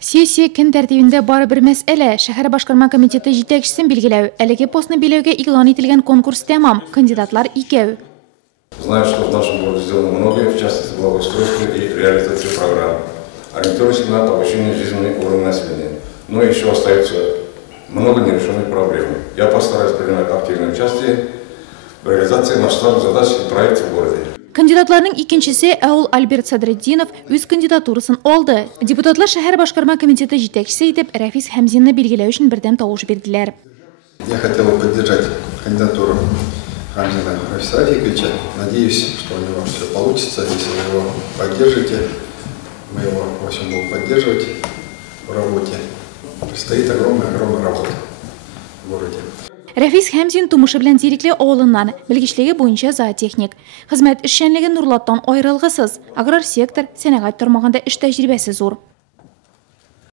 Сессия көн тәртибендә бары бер мәсьәлә. Шәһәр башкарма комитеты җитәкчесен билгеләү. Әлеге постны биләүгә игълан ителгән конкурс тәмам. Кандидатлар 2. Знаю, что в нашем городе сделано многое, в частности, благоустройство и реализация программ, ориентируясь на повышение жизненного уровня населения. Но еще остается много нерешенных проблем. Я постараюсь принимать активное участие в реализации масштабных задач и проектов в городе. Кандидатларның икенчесе Әул Альберт Садретдинов үз кандидатурасын алды. Депутатлар шәһәр башкарма комитеты җитәкчесе итеп Рафис Хәмзинны билгеләү өчен бердәм тавыш бирделәр. Я хотел бы поддержать кандидатуру Хамзина Рафиса Рафиковича. Надеюсь, что у него все получится. Если вы его поддержите, мы его во всем будем поддерживать в работе. Предстоит огромная работа в городе. Рафис Хәмзин тумышы белән Зирикле авылыннан, белгечлеге буенча зоотехник. Хезмәт эшчәнлеге Нурлаттан аерылгысыз. Аграр сектор, сәнәгать тармагында эш тәҗрибәсе зур.